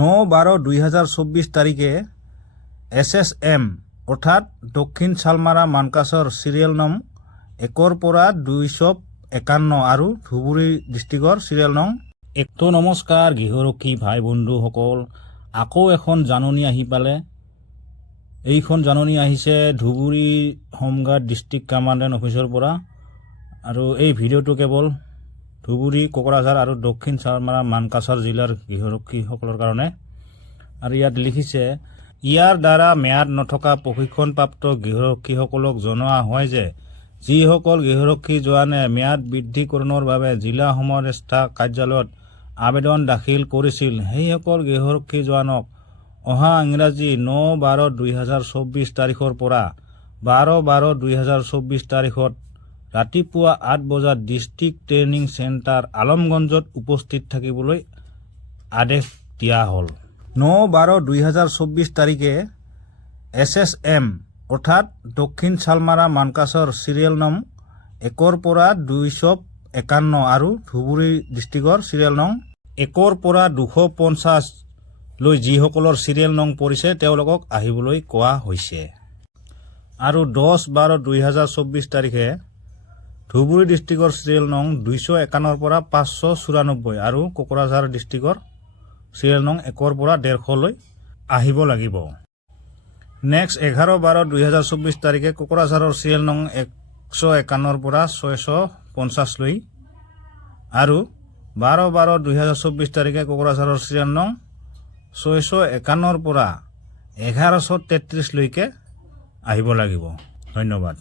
9/12/2024 তাৰিখে SSM অৰ্থাৎ দক্ষিণ শালমাৰা মানকাছৰ সিৰিয়াল নং 1 পৰা 251 আৰু ধুবুৰী ডিষ্ট্ৰিক্টৰ সিৰিয়াল নং 1। তো নমস্কাৰ গৃহৰক্ষী ভাই বন্ধুসকল, আকৌ এখন জাননী আহি পালে। এইখন জাননী আহিছে ধুবুৰী হোমগাৰ্ড ডিষ্ট্ৰিক্ট কমাণ্ডেণ্ট অফিচৰ পৰা, আৰু এই ভিডিঅ'টো কেৱল ধুবুৰী, কোকৰাঝাৰ আৰু দক্ষিণ শালমাৰা মানকাছৰ জিলাৰ গৃহৰক্ষীসকলৰ কাৰণে। আৰু ইয়াত লিখিছে, ইয়াৰ দ্বাৰা মেয়াদ নথকা প্ৰশিক্ষণপ্ৰাপ্ত গৃহৰক্ষীসকলক জনোৱা হয় যে যিসকল গৃহৰক্ষী জোৱানে ম্যাদ বৃদ্ধিকৰণৰ বাবে জিলা সমৰেস্থা কাৰ্যালয়ত আবেদন দাখিল কৰিছিল, সেইসকল গৃহৰক্ষী জোৱানক অহা ইংৰাজী 9/12/2024 তাৰিখৰ পৰা 12/12/2024 তাৰিখত ৰাতিপুৱা 8 বজাত ডিষ্ট্ৰিক্ট ট্ৰেইনিং চেণ্টাৰ আলমগঞ্জত উপস্থিত থাকিবলৈ আদেশ দিয়া হ'ল। 9/12/2024 তাৰিখে SSM অৰ্থাৎ দক্ষিণ শালমাৰা মানকাছৰ সিৰিয়াল নং 1 পৰা 251 আৰু ধুবুৰী ডিষ্ট্ৰিক্টৰ সিৰিয়াল নং 1 পৰা 250 লৈ যিসকলৰ সিৰিয়াল নং পৰিছে তেওঁলোকক আহিবলৈ কোৱা হৈছে। আৰু 10/12/2024 তাৰিখে ধুবুৰী ডিষ্ট্ৰিক্টৰ সিৰিয়াল নং 251 পৰা 594 আৰু কোকৰাঝাৰ ডিষ্ট্ৰিক্টৰ সিৰিয়াল নং 1 পৰা 150 লৈ আহিব লাগিব। নেক্সট 11/12/2024 তাৰিখে কোকৰাঝাৰৰ সিৰিয়াল নং 151 পৰা 650 লৈ, আৰু 12/12/2024 তাৰিখে কোকৰাঝাৰৰ সিৰিয়াল নং 651 পৰা 1133 লৈকে আহিব লাগিব। ধন্যবাদ।